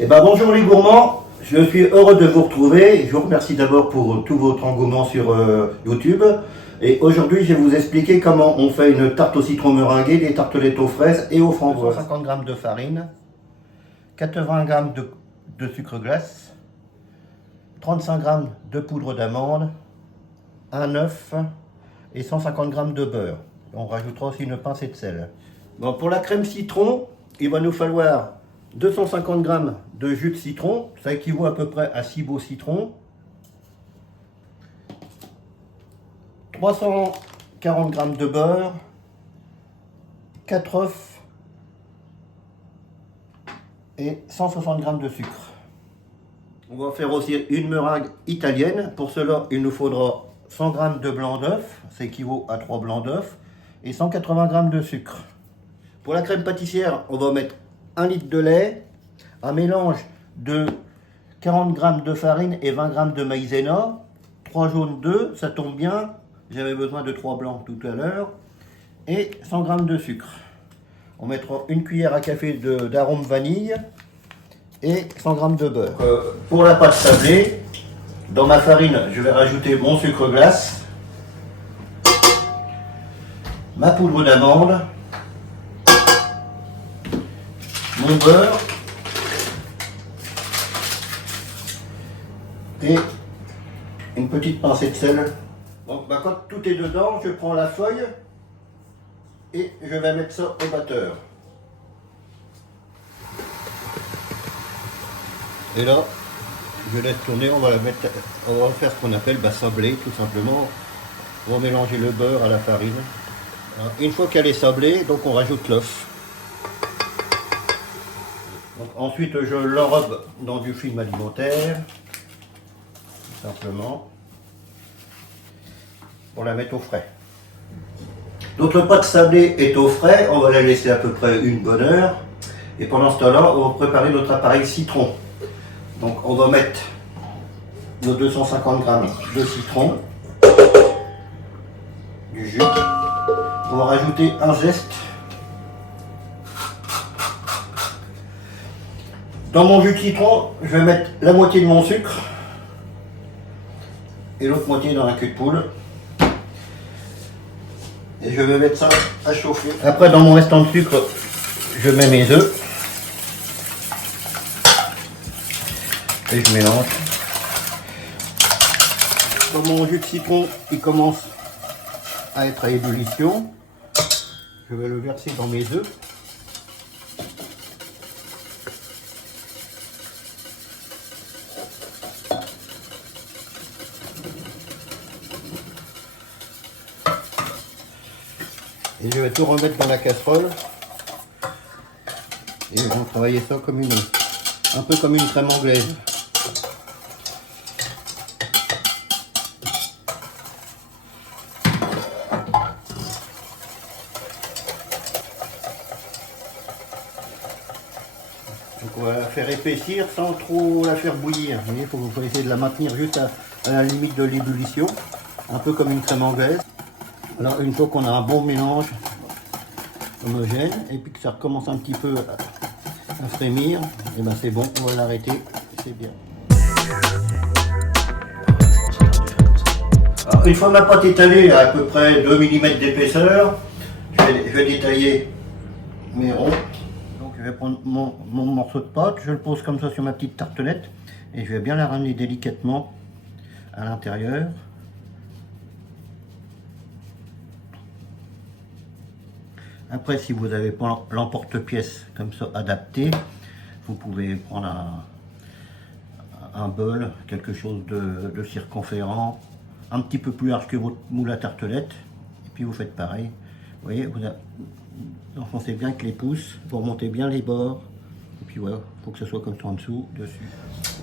Eh ben, bonjour les gourmands, je suis heureux de vous retrouver. Je vous remercie d'abord pour tout votre engouement sur YouTube. Et aujourd'hui, je vais vous expliquer comment on fait une tarte au citron meringuée, des tartelettes aux fraises et aux framboises. 250 g de farine, 80 g de sucre glace, 35 g de poudre d'amande, un œuf et 150 g de beurre. On rajoutera aussi une pincée de sel. Bon, pour la crème citron, il va nous falloir 250 g de jus de citron, ça équivaut à peu près à 6 beaux citrons, 340 g de beurre, 4 œufs et 160 g de sucre. On va faire aussi une meringue italienne. Pour cela, il nous faudra 100 g de blanc d'œuf, ça équivaut à 3 blancs d'œuf, et 180 g de sucre. Pour la crème pâtissière, on va mettre 1 litre de lait, un mélange de 40 g de farine et 20 g de maïzena, 3 jaunes d'œufs, ça tombe bien, j'avais besoin de 3 blancs tout à l'heure, et 100 g de sucre. On mettra une cuillère à café d'arôme vanille et 100 g de beurre. Pour la pâte sablée, dans ma farine, je vais rajouter mon sucre glace, ma poudre d'amande, mon beurre et une petite pincée de sel. Donc quand tout est dedans, je prends la feuille et je vais mettre ça au batteur. Et là, je laisse tourner, on va faire ce qu'on appelle sabler tout simplement. On va mélanger le beurre à la farine. Alors, une fois qu'elle est sablée, donc on rajoute l'œuf. Ensuite, je l'enrobe dans du film alimentaire, tout simplement, pour la mettre au frais. Notre pâte sablée est au frais, on va la laisser à peu près une bonne heure. Et pendant ce temps-là, on va préparer notre appareil citron. Donc on va mettre nos 250 g de citron, du jus. On va rajouter un zeste. Dans mon jus de citron, je vais mettre la moitié de mon sucre et l'autre moitié dans la queue de poule. Et je vais mettre ça à chauffer. Après, dans mon restant de sucre, je mets mes œufs. Et je mélange. Quand mon jus de citron il commence à être à ébullition, je vais le verser dans mes œufs. Et je vais tout remettre dans la casserole. Et on va travailler ça comme un peu comme une crème anglaise. Donc on va la faire épaissir sans trop la faire bouillir. Il faut essayer de la maintenir juste à la limite de l'ébullition, un peu comme une crème anglaise. Alors une fois qu'on a un bon mélange homogène et puis que ça recommence un petit peu à frémir, et ben c'est bon, on va l'arrêter, c'est bien. Alors, une fois ma pâte étalée à peu près 2 mm d'épaisseur, je vais détailler mes ronds. Donc je vais prendre mon morceau de pâte, je le pose comme ça sur ma petite tartelette et je vais bien la ramener délicatement à l'intérieur. Après, si vous n'avez pas l'emporte-pièce comme ça adapté, vous pouvez prendre un bol, quelque chose de circonférent, un petit peu plus large que votre moule à tartelette, et puis vous faites pareil. Vous voyez, vous enfoncez bien avec les pouces, vous remontez bien les bords, et puis voilà, il faut que ce soit comme ça en dessous, dessus.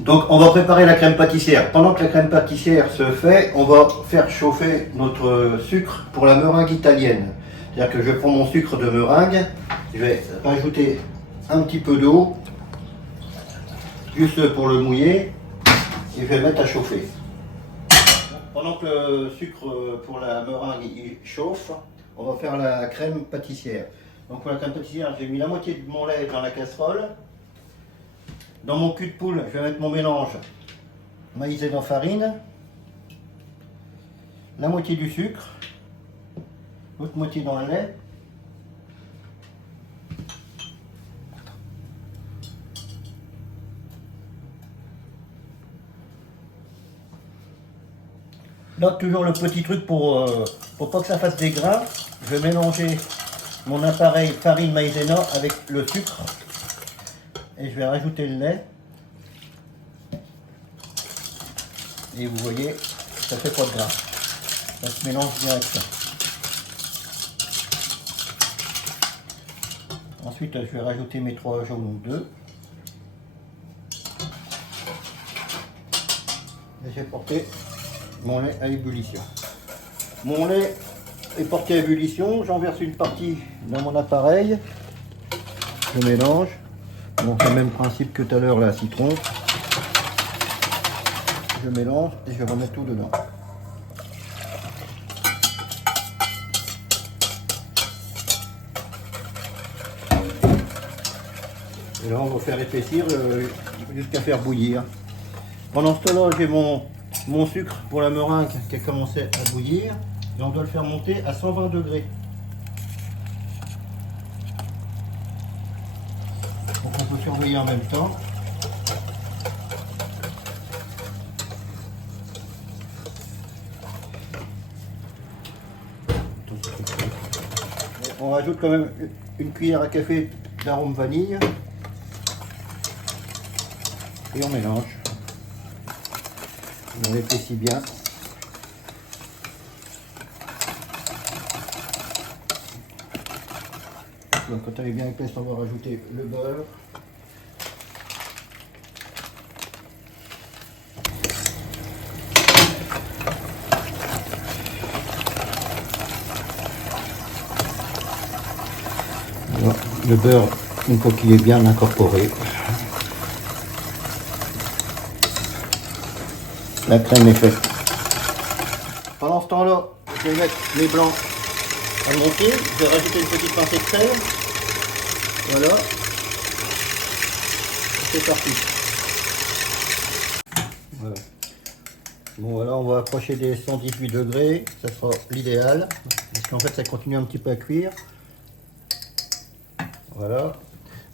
Donc on va préparer la crème pâtissière. Pendant que la crème pâtissière se fait, on va faire chauffer notre sucre pour la meringue italienne. C'est-à-dire que je prends mon sucre de meringue, je vais rajouter un petit peu d'eau, juste pour le mouiller, et je vais le mettre à chauffer. Pendant que le sucre pour la meringue il chauffe, on va faire la crème pâtissière. Donc pour la crème pâtissière, j'ai mis la moitié de mon lait dans la casserole, Dans mon cul de poule, je vais mettre mon mélange maïzena farine, la moitié du sucre, l'autre moitié dans le lait. Là, toujours le petit truc pour pas que ça fasse des grains, je vais mélanger mon appareil farine maïzena avec le sucre et je vais rajouter le lait. Et vous voyez, ça fait pas de gras. Ça se mélange direct. Ensuite, je vais rajouter mes 3 jaunes d'œufs. Et j'ai porté mon lait à ébullition. Mon lait est porté à ébullition, j'en verse une partie dans mon appareil. Je mélange. Bon, c'est le même principe que tout à l'heure, la citron. Je mélange et je remets tout dedans. Et là, on va faire épaissir jusqu'à faire bouillir. Pendant ce temps-là, j'ai mon sucre pour la meringue qui a commencé à bouillir. Et on doit le faire monter à 120 degrés. Donc on peut surveiller en même temps. On rajoute quand même une cuillère à café d'arôme vanille. Et on mélange. On épaissit bien. Donc, quand elle est bien épaisse, on va rajouter le beurre. Alors, le beurre, une fois qu'il est bien incorporé, la crème est faite. Pendant ce temps-là, je vais mettre mes blancs à monter. Je vais rajouter une petite pincée de sel. Voilà. C'est parti. Voilà. Bon, voilà, on va approcher des 118 degrés. Ça sera l'idéal. Parce qu'en fait, ça continue un petit peu à cuire. Voilà.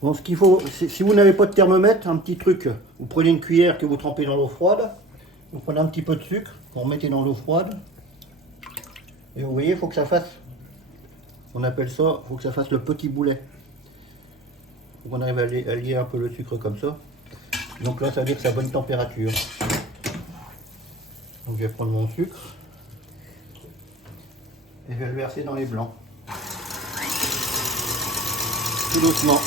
Bon, ce qu'il faut, si vous n'avez pas de thermomètre, un petit truc, vous prenez une cuillère que vous trempez dans l'eau froide. Vous prenez un petit peu de sucre, vous remettez dans l'eau froide. Et vous voyez, il faut que ça fasse, on appelle ça, il faut que ça fasse le petit boulet. Il faut qu'on arrive à lier un peu le sucre comme ça. Donc là, ça veut dire que c'est à bonne température. Donc je vais prendre mon sucre et je vais le verser dans les blancs. Tout doucement.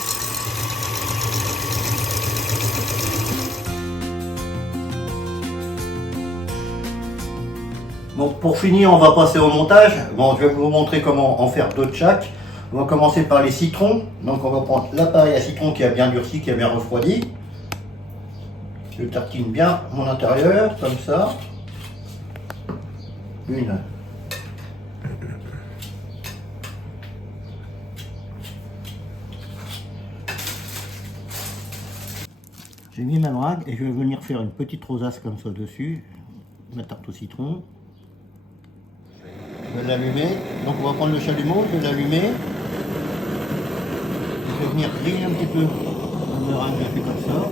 Bon, pour finir, on va passer au montage. Bon, je vais vous montrer comment en faire deux de chaque. On va commencer par les citrons. Donc on va prendre l'appareil à citron qui a bien durci, qui a bien refroidi. Je tartine bien mon intérieur, comme ça. Une. J'ai mis ma meringue et je vais venir faire une petite rosace comme ça dessus. Ma tarte au citron. Je vais l'allumer. Donc on va prendre le chalumeau, je vais l'allumer. Je vais venir griller un petit peu la meringue, je la fais comme ça.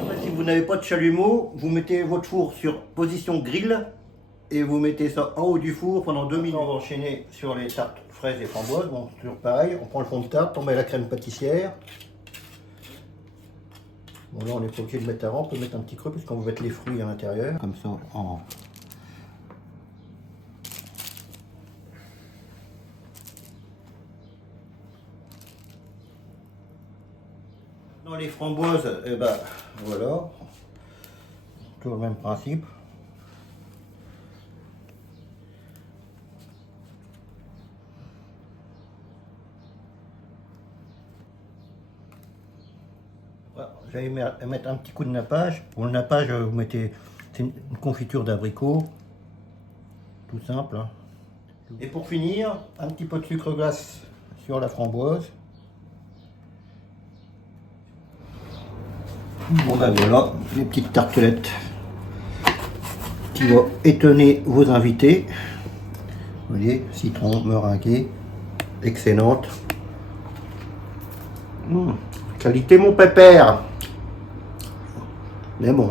Après, si vous n'avez pas de chalumeau, vous mettez votre four sur position grill et vous mettez ça en haut du four pendant 2 minutes. On va enchaîner sur les tartes fraises et framboises. Bon, toujours pareil, on prend le fond de tarte, on met la crème pâtissière. Bon là on n'est pas obligé de mettre avant, on peut mettre un petit creux puisqu'on va mettre les fruits à l'intérieur. Comme ça en... Dans les framboises, et ben voilà, tout le même principe. Voilà, j'allais mettre un petit coup de nappage. Pour le nappage, vous mettez une confiture d'abricot, tout simple. Hein. Et pour finir, un petit peu de sucre glace sur la framboise. Bon ben voilà, les petites tartelettes qui vont étonner vos invités. Vous voyez, citron, meringué, excellente. Qualité mon pépère. Mais bon.